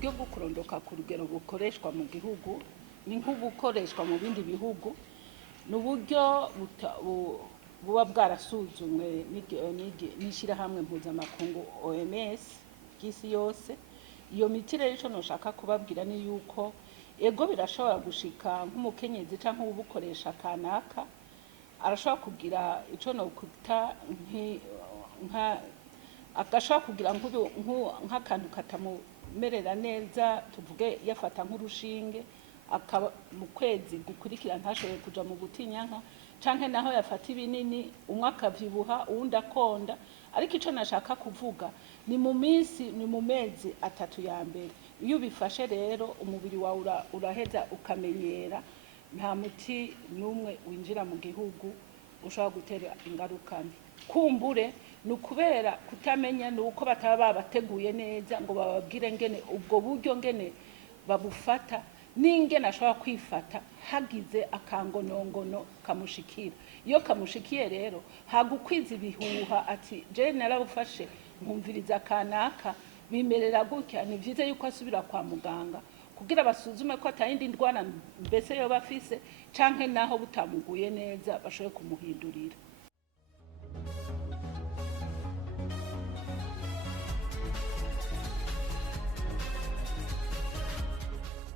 uburyo bwo kurondoka ku rugero bukoreshwa mu gihugu ni nk'ubukoreshwa mu bindi bihugu, ni uburyo buba bwarasuzumwe n'ishyirahamwe mpuzamakungu OMS ry'isi yose. Iyo miti rero icyo nashaka kubabwira ni yuko ego birashobora gushika nk'umukenyezi cyangwa ubukoresha kanaka arashobora kugira icyo nokwita agashobora kugira nk'akantu katamumerera neza, tuvuge yafata nk'urushinge mu kwezi gukurikira ntashobore kuja mu butinyanka, canke naho yafata ibinini umwe akavyibuha uwundi akonda. Ariko ico nashaka kuvuga ni mu mezi 3 ya mbere, iyo ubifashe rero umubiri wawe uraheza ukamenyera, nta muti n'umwe winjira mu gihugu ushobora gutera ingaruka mbi. Kumbure ni ukubera kutamenya, ni uko bataba babateguye neza ngo bababwire ngene ubwo buryo ngene babufata n'ingene ashobora kwifata hagize akangonongono kamushikira. Iyo kamushikiye rero hagukwiza ibihuha ati je narabufashe nkumviriza kanaka bimerera gutya, ni vyiza yuko asubira kwa muganga kugira basuzume ko atayindi ndwara mbese yo bafise, canke naho butamuguye neza bashobore kumuhindurira.